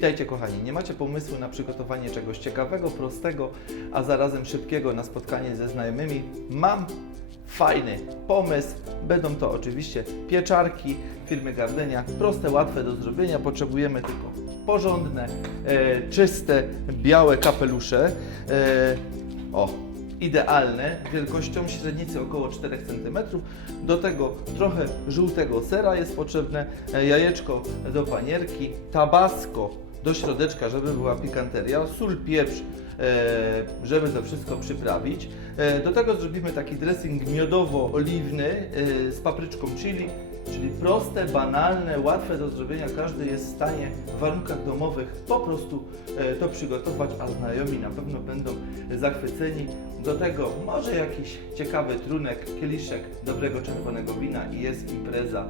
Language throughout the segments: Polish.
Witajcie kochani, nie macie pomysłu na przygotowanie czegoś ciekawego, prostego, a zarazem szybkiego na spotkanie ze znajomymi? Mam fajny pomysł. Będą to oczywiście pieczarki firmy Gardenia, proste, łatwe do zrobienia. Potrzebujemy tylko porządne, e, czyste, białe kapelusze. E, o, idealne, wielkością średnicy około 4 cm. Do tego trochę żółtego sera jest potrzebne, e, jajeczko do panierki, tabasco do środeczka, żeby była pikanteria, sól, pieprz, e, żeby to wszystko przyprawić. E, Do tego zrobimy taki dressing miodowo-oliwny e, z papryczką chili, czyli proste, banalne, łatwe do zrobienia. Każdy jest w stanie w warunkach domowych po prostu to przygotować, a znajomi na pewno będą zachwyceni. Do tego może jakiś ciekawy trunek, kieliszek dobrego czerwonego wina i jest impreza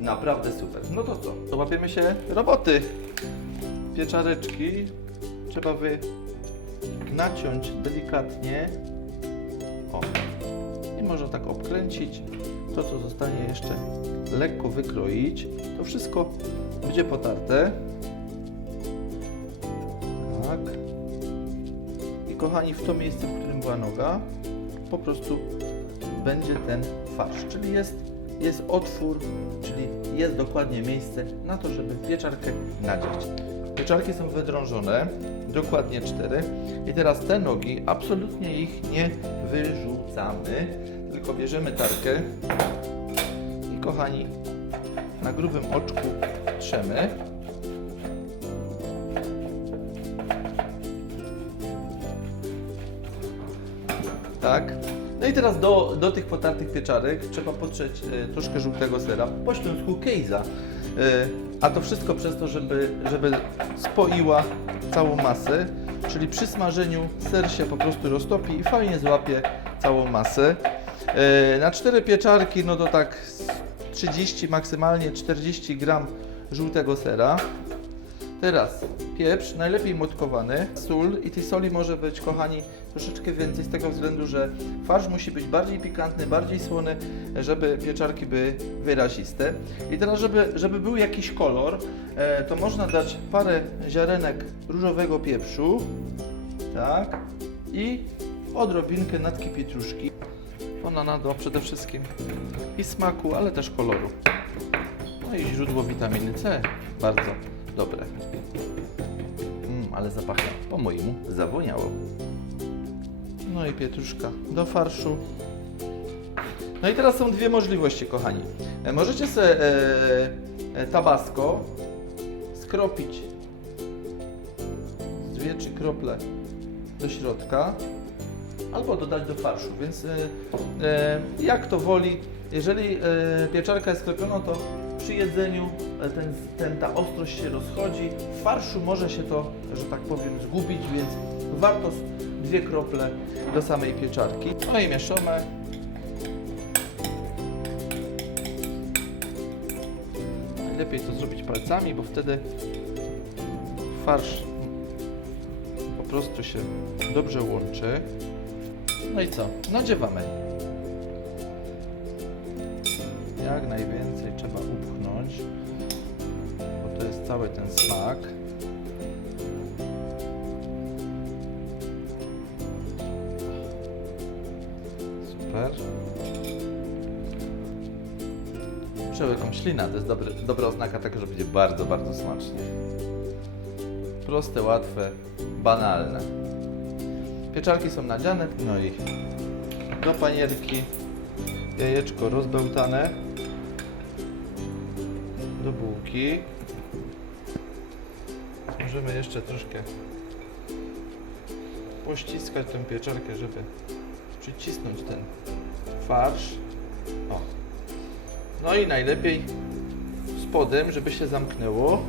naprawdę super. No to co? To łapiemy się roboty. Pieczareczki trzeba wy naciąć delikatnie. O. I można tak obkręcić. To, co zostanie jeszcze lekko wykroić. To wszystko będzie potarte. Tak. I kochani, w to miejsce, w którym była noga, po prostu będzie ten farsz. Czyli jest, jest otwór, czyli jest dokładnie miejsce na to, żeby pieczarkę nadziać. Pieczarki są wydrążone, dokładnie cztery. I teraz te nogi, absolutnie ich nie wyrzucamy, tylko bierzemy tarkę i kochani, na grubym oczku trzemy. Tak. No i teraz do, do tych potartych pieczarek trzeba potrzeć e, troszkę żółtego sera, po śląsku kejza. E, a to wszystko przez to, żeby, żeby spoiła całą masę, czyli przy smażeniu ser się po prostu roztopi i fajnie złapie całą masę. E, na cztery pieczarki, no to tak z 30, maksymalnie 40 gram żółtego sera. Teraz pieprz, najlepiej motkowany, sól i tej soli może być, kochani, troszeczkę więcej z tego względu, że farsz musi być bardziej pikantny, bardziej słony, żeby pieczarki były wyraziste. I teraz, żeby, żeby był jakiś kolor, e, to można dać parę ziarenek różowego pieprzu, tak, i odrobinkę natki pietruszki. Ona nada przede wszystkim i smaku, ale też koloru. No i źródło witaminy C, bardzo dobre. Ale zapachnie po mojemu zawoniało. No i pietruszka do farszu. No i teraz są dwie możliwości, kochani. E, Możecie sobie e, e, tabasco skropić z dwie, trzy krople do środka albo dodać do farszu, więc e, e, jak to woli. Jeżeli e, pieczarka jest skropiona, to przy jedzeniu ten, ten, ta ostrość się rozchodzi. W farszu może się to, że tak powiem, zgubić, więc warto dwie krople do samej pieczarki. No i mieszamy. Najlepiej to zrobić palcami, bo wtedy farsz po prostu się dobrze łączy. No i co? Nadziewamy. Jak najwięcej upchnąć, bo to jest cały ten smak. Super. Przełykam ślina, to jest dobry, dobra oznaka tego, że będzie bardzo, bardzo smacznie. Proste, łatwe, banalne. Pieczarki są nadziane, no i do panierki jajeczko rozbełtane Możemy jeszcze troszkę pościskać tę pieczarkę, żeby przycisnąć ten farsz. O. No i najlepiej spodem, żeby się zamknęło.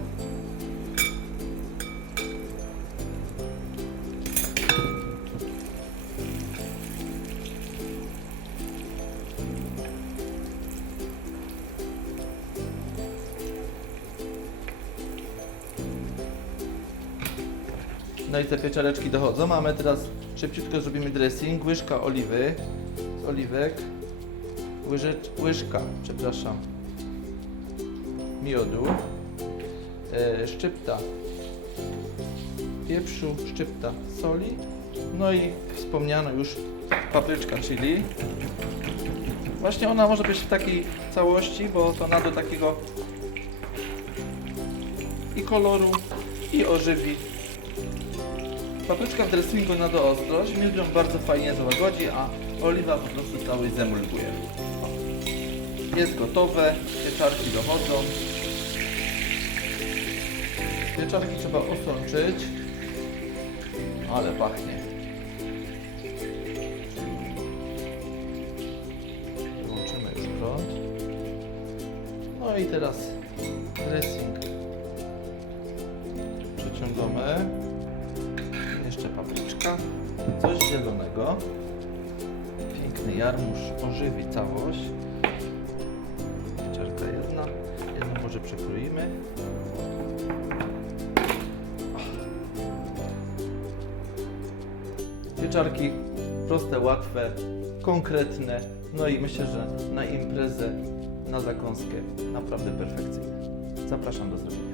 No i te pieczareczki dochodzą. Mamy teraz szybciutko zrobimy dressing. Łyżka oliwy z oliwek. Łyżecz, łyżka, przepraszam, miodu. E, szczypta pieprzu, szczypta soli, no i wspomniano już papryczka chili. Właśnie ona może być w takiej całości, bo to nada takiego i koloru, i ożywi. Papryczka w dressingu nada ostrość, mildią bardzo fajnie załagodzi, a oliwa po prostu całość zemulguje. Jest gotowe, pieczarki dochodzą. Pieczarki trzeba osączyć, ale pachnie. Wyłączymy już prąd. No i teraz dressing przeciągamy. Papryczka, coś zielonego. Piękny jarmuż ożywi całość. Pieczarka jedna, jedną może przekroimy. Pieczarki proste, łatwe, konkretne. No i myślę, że na imprezę, na zakąskę naprawdę perfekcyjne. Zapraszam do zrobienia.